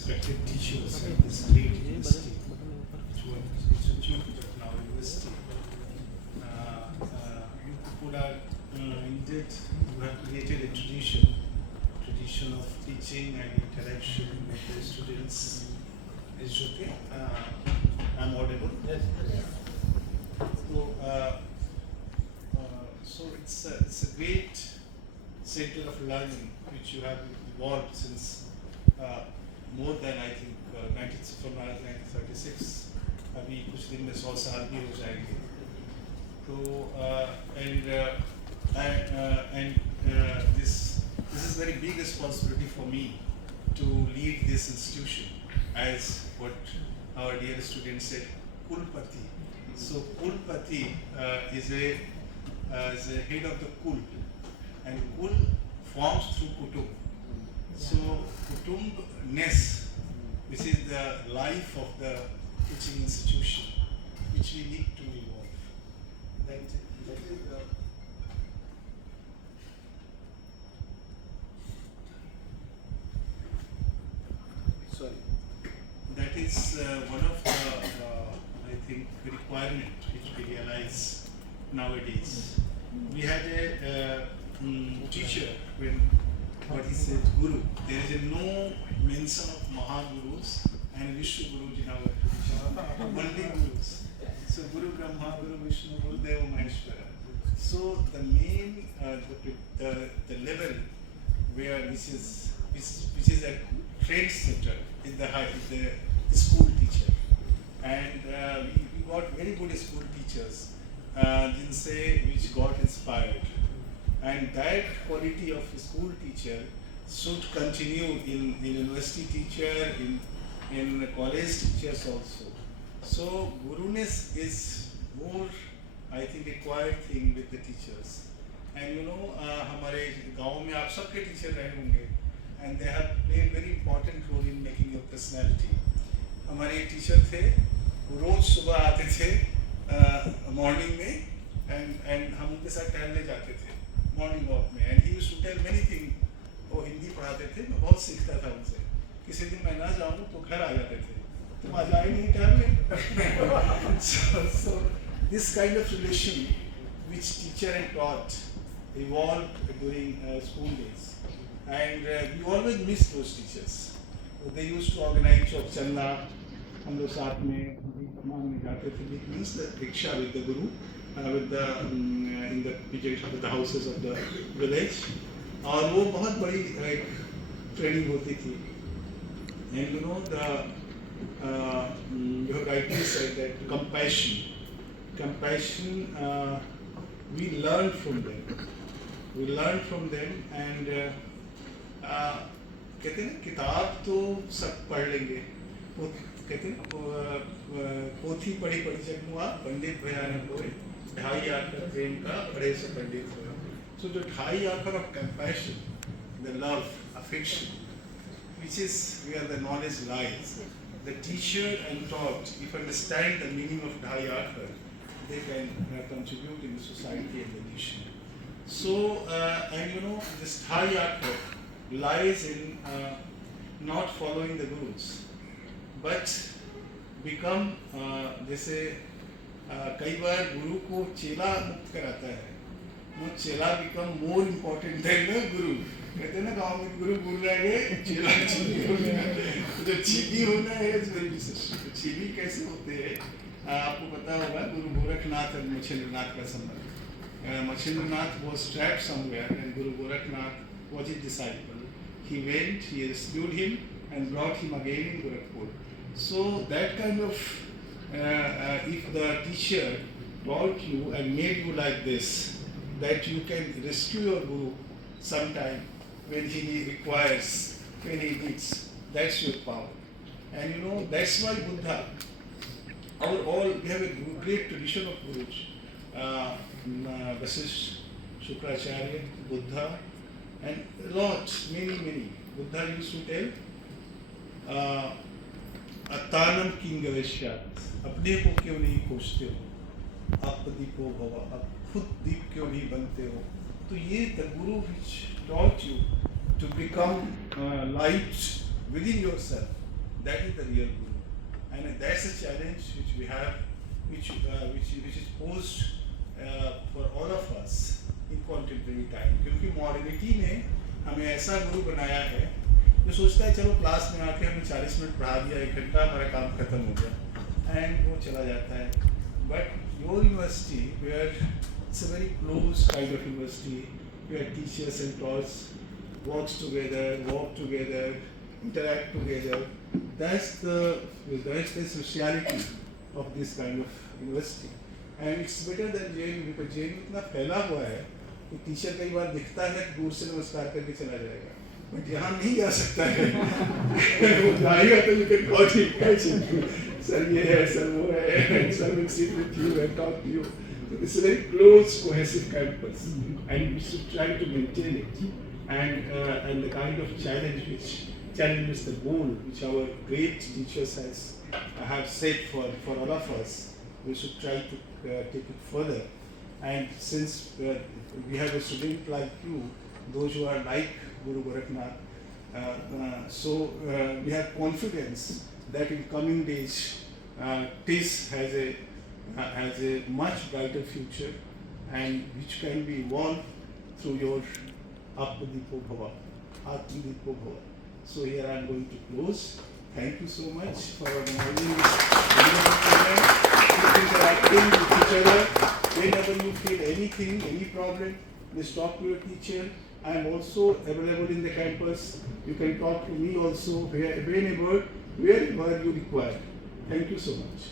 respected teachers at this great university, which was Institute of now University, who are indeed who have created a tradition of teaching and interaction with the students. Is it okay? I'm audible. Yes. So it's a great center of learning which you have evolved since more than I think 1936. अभी कुछ दिन में 100 साल भी हो जाएंगे. तो this is very big responsibility for me to lead this institution as what our dear student said, Kulpati. So Kulpati is a head of the Kul, and Kul forms through Kutum. So Kutumbness, which is the life of the teaching institution, which we need to evolve. That is the that is one of the I think requirement which we realize nowadays. We had a teacher when what he said Guru. There is no mention of Mahagurus and Vishnu Gurus in our tradition. Only Gurus. So Guru Brahma, Guru Vishnu, Guru Deva Maheshwara. So the main the level where which is a trade center is the school teacher, and we got very good school teachers which got inspired, and that quality of school teacher should continue in university teacher, in college teachers also. So Guruness is more, I think, required thing with the teachers. And you know, हमारे गाँव में आप सबके teacher रहे होंगे, and they have played very important role in making your personality. हमारे एक teacher थे, वो रोज सुबह आते थे morning में, and हम उनके साथ टहलने जाते थे morning walk में, and he used to tell many things. वो हिंदी पढ़ाते थे, मैं बहुत सीखता था उनसे. किसी दिन मैं ना जाऊँ तो घर आ जाते थे, तुम आज आए नहीं टहलने. So this kind of relation which teacher and taught evolved during school days, and we always miss those teachers. They used to organize Chok Challa, हम लोग साथ में में जाते थे. It means the rickshaw with the Guru, with the in the project with the houses of the village. और वो बहुत बड़ी एक training होती थी. And you know you have rightly said that compassion, we learn from them. We learn from them, and कहते हैं किताब तो सब पढ़ लेंगे, कहते हैं पोथी पढ़ी पढ़ी जगमुआ पंडित भयानक होए, ढाई आकर प्रेम का बड़े से पंडित होए. So the ढाई आकर of compassion, the love, affection, which is where the knowledge lies. The teacher and taught, if understand the meaning of ढाई आकर, they can contribute in the society and the nation. So, and you know, this ढाई आकर lies in not following the gurus, but become जैसे कई बार गुरु को चेला मुक्त कराता है, वो चेला become more important than the guru. कहते हैं ना गाँव में गुरु बोल रहा है चेला चीनी होना है, जो चीनी होना है इस वेरी विशिष्ट. चीनी कैसे होते हैं आपको पता होगा. गुरु गोरखनाथ और मच्छिंद्रनाथ का संबंध. Machindrannath was trapped somewhere, and Guru Gorakhnath was his disciple. He went, he rescued him, and brought him again in Gorakhpur. So that kind of, if the teacher taught you and made you like this, that you can rescue your Guru sometime when he requires, when he needs, that's your power. And you know, that's why Buddha, we have a great tradition of Gurus. Vasisht, Shukracharya, Buddha, and lots, many. Buddha used to tell, Atanam Kingaveshyat, अपने को क्यों नहीं खोजते हो, आप दीपो भवा, आप खुद दीप क्यों नहीं बनते हो. तो ये the Guru which taught you to become light within yourself, That is the real guru, and that's a challenge which we have, which is posed for all of us in contemporary time. क्योंकि modernity ने हमें ऐसा गुरु बनाया है जो सोचता है चलो क्लास में आके हमें 40 मिनट पढ़ा दिया, 1 घंटा हमारा काम खत्म हो गया, एंड वो चला जाता है. But your university, where it's a very close kind of university, where teachers and class walk together, interact together. That's the speciality of this kind of university. And it's better than JNU, because JNU इतना फैला हुआ है कि teacher कई बार दिखता है दूर से नमस्कार करके चला जाएगा, बट यहाँ नहीं जा सकता है. वो जाएगा तो you can call him, sir ये है, सर वो है, sir will sit with you and talk to you. So it's a very close, cohesive campus, and we should try to maintain it. And the kind of challenge which challenges the goal which our great teachers have set for all of us, we should try to take it further. And since we have a student like you, those who are like Guru Gorakhnath, so we have confidence that in coming days, TIS has a much brighter future, and which can be won through your Atmadipo Bhava. Atmadipo Bhava. So here I am going to close. Thank you so much for organizing this program. Keep interacting with each other. Whenever you feel anything, any problem, please talk to your teacher. I am also available in the campus. You can talk to me also wherever you require. Thank you so much.